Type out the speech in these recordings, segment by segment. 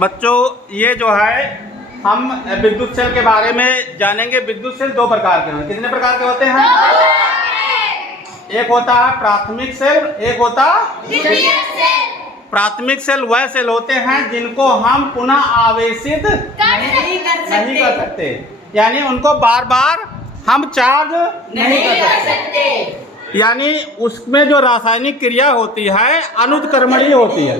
बच्चों ये जो है हम विद्युत सेल के बारे में जानेंगे। विद्युत सेल दो प्रकार के हैं। कितने प्रकार के होते हैं? एक होता है प्राथमिक सेल, एक होता द्वितीयक सेल। प्राथमिक सेल वह सेल होते हैं जिनको हम पुनः आवेशित नहीं कर सकते, यानी उनको बार बार हम चार्ज नहीं कर सकते। यानी उसमें जो रासायनिक क्रिया होती है अनुत्क्रमणीय होती है,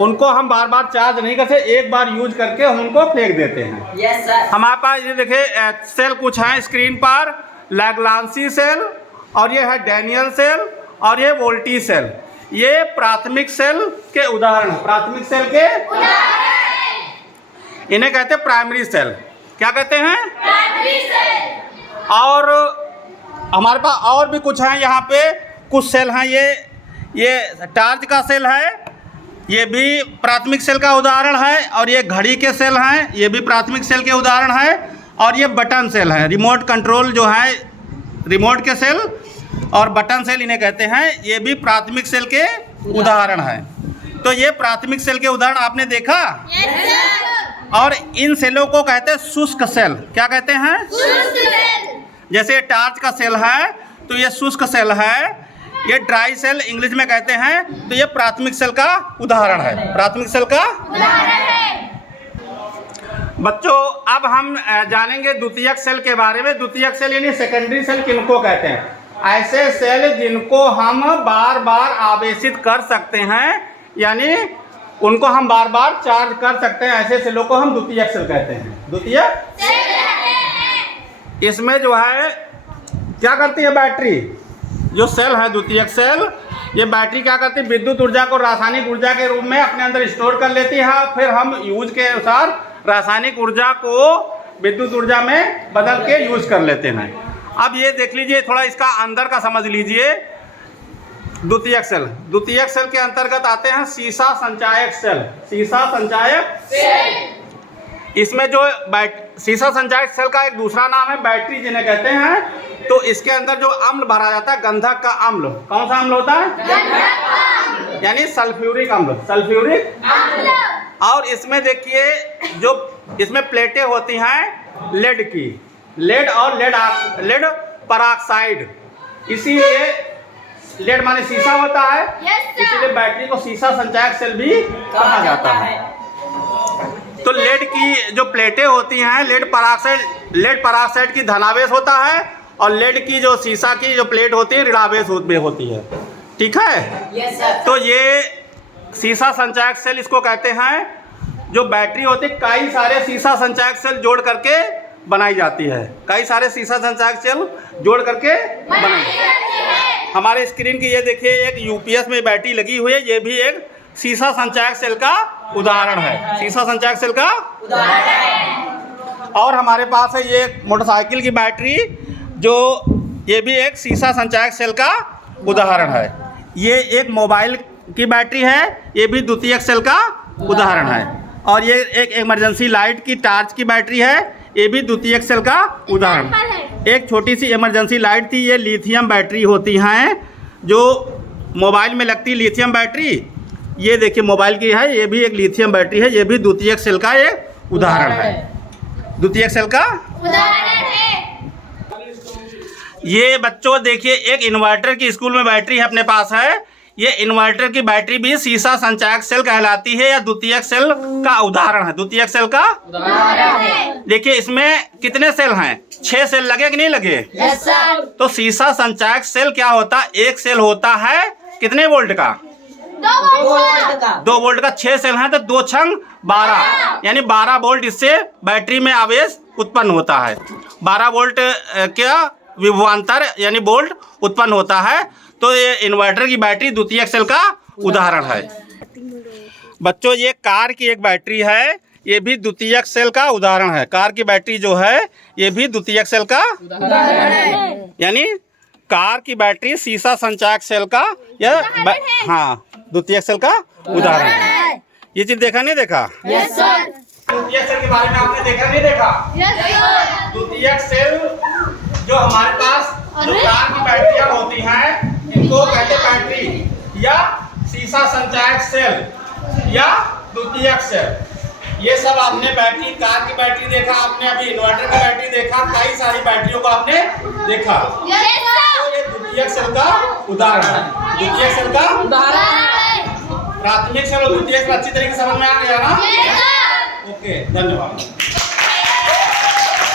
उनको हम बार बार चार्ज नहीं कर सकते, एक बार यूज करके हम उनको फेंक देते हैं। Yes sir. हमारे पास ये देखिए सेल कुछ हैं स्क्रीन पर, लैग्रांजी सेल और ये है डैनियल सेल और ये वोल्टी सेल। ये प्राथमिक सेल के उदाहरण है। प्राथमिक सेल के इन्हें कहते हैं प्राइमरी सेल। क्या कहते हैं? Primary cell. और हमारे पास और भी कुछ हैं, यहाँ पे कुछ सेल हैं। ये टार्च का सेल है, ये भी प्राथमिक सेल का उदाहरण है। और ये घड़ी के सेल हैं, ये भी प्राथमिक सेल के उदाहरण है। और ये बटन सेल है, रिमोट कंट्रोल जो है रिमोट के सेल और बटन सेल इन्हें कहते हैं, ये भी प्राथमिक सेल के उदाहरण है। तो ये प्राथमिक सेल के उदाहरण आपने देखा? yes, sir। और इन सेलों को कहते हैं शुष्क सेल। क्या कहते हैं? शुष्क सेल। जैसे टार्च का सेल है तो ये शुष्क सेल है, ये ड्राई सेल इंग्लिश में कहते हैं। तो ये प्राथमिक सेल का उदाहरण है, प्राथमिक सेल का उदाहरण है। बच्चों अब हम जानेंगे द्वितीयक सेल के बारे में। द्वितीयक सेल यानी सेकेंडरी सेल किनको कहते हैं? ऐसे सेल जिनको हम बार बार आवेशित कर सकते हैं, यानी उनको हम बार बार चार्ज कर सकते हैं, ऐसे सेलों को हम द्वितीयक सेल कहते हैं। द्वितीयक इसमें जो है क्या करती है बैटरी, जो सेल है द्वितीयक सेल, ये बैटरी क्या करती है? विद्युत ऊर्जा को रासायनिक ऊर्जा के रूप में अपने अंदर स्टोर कर लेती है। फिर हम यूज के अनुसार रासायनिक ऊर्जा को विद्युत ऊर्जा में बदल के यूज कर लेते हैं। अब ये देख लीजिए, थोड़ा इसका अंदर का समझ लीजिए। द्वितीयक सेल, द्वितीयक सेल के अंतर्गत आते हैं सीसा संचायक सेल। सीसा संचायक सेल, इसमें जो सीसा संचायक सेल का एक दूसरा नाम है बैटरी जिन्हें कहते हैं। तो इसके अंदर जो अम्ल भरा जाता है, गंधक का अम्ल, कौन सा अम्ल होता है? यानी सल्फ्यूरिक अम्ल, सल्फ्यूरिक अम्ल। और इसमें देखिए जो इसमें प्लेटें होती हैं लेड की, लेड और लेड परऑक्साइड। इसीलिए लेड माने सीसा होता है, इसीलिए बैटरी को सीसा संचायक सेल भी कहा जाता है। तो लेड की जो प्लेटें होती हैं, लेड परऑक्साइड की धनावेश होता है और लेड की जो सीसा की जो प्लेट होती है ऋणावेश में होती है। ठीक है? तो ये सीसा संचायक सेल इसको कहते हैं। जो बैटरी होती है कई सारे सीसा संचायक सेल जोड़ करके बनाई जाती है, कई सारे सीसा संचायक सेल जोड़ करके बनाई जाती है। हमारे स्क्रीन की ये देखिए एक यूपीएस में बैटरी लगी हुई है, ये भी एक सीसा संचायक सेल का उदाहरण है, सीसा संचायक सेल का उदाहरण है। और हमारे पास है ये मोटरसाइकिल की बैटरी, जो ये भी एक सीसा संचायक सेल का उदाहरण है। ये एक मोबाइल की बैटरी है, ये भी द्वितीयक सेल का उदाहरण है। और ये एक इमरजेंसी लाइट की टार्च की बैटरी है, ये भी द्वितीयक सेल का उदाहरण है। एक छोटी सी इमरजेंसी लाइट थी, ये लिथियम बैटरी होती हैं जो मोबाइल में लगती है, लिथियम बैटरी। ये देखिए मोबाइल की है, ये भी एक लिथियम बैटरी है, ये भी द्वितीयक सेल का एक उदाहरण है, द्वितीयक सेल का उदाहरण है। ये बच्चों देखिए एक इन्वर्टर की स्कूल में बैटरी है अपने पास है, ये इन्वर्टर की बैटरी भी सीसा संचायक सेल कहलाती है या द्वितीयक सेल का उदाहरण है, द्वितीयक सेल का उदाहरण है। देखिए इसमें कितने सेल हैं? 6 सेल लगे कि नहीं लगे? Yes sir. तो सीसा संचायक सेल क्या होता है? एक सेल होता है कितने वोल्ट का? 2 वोल्ट का। 6 सेल हैं तो 2 छंग 12, यानी 12 वोल्ट इससे बैटरी में आवेश उत्पन्न होता है। 12 वोल्ट क्या विभवांतर यानी वोल्ट उत्पन्न होता है। तो ये इन्वर्टर की बैटरी द्वितीयक सेल का उदाहरण है। बच्चों ये कार की एक बैटरी है, ये भी द्वितीयक सेल का उदाहरण है। कार की बैटरी जो है ये भी द्वितीयक सेल का उदाहरण है, यानी कार की बैटरी सीसा संचायक सेल का हाँ द्वितीयक सेल का उदाहरण है। ये चीज देखा नहीं देखा? Yes sir. द्वितीयक सेल के बारे में आपने देखा नहीं देखा? Yes sir. द्वितीयक सेल जो हमारे पास जो कार की बैटरियां होती हैं इनको कहते हैं बैटरी या सीसा संचायक सेल या द्वितीयक सेल। ये सब आपने बैटरी, कार की बैटरी देखा आपने, अभी इन्वर्टर की बैटरी देखा, कई सारी बैटरियों को आपने देखा। तो ये द्वितीयक सेल का उदाहरण है। द्वितीयक सेल का प्राथमिक सेल और द्वितीयक सेल अच्छी तरीके से समझ में आ गया ना? ओके, धन्यवाद।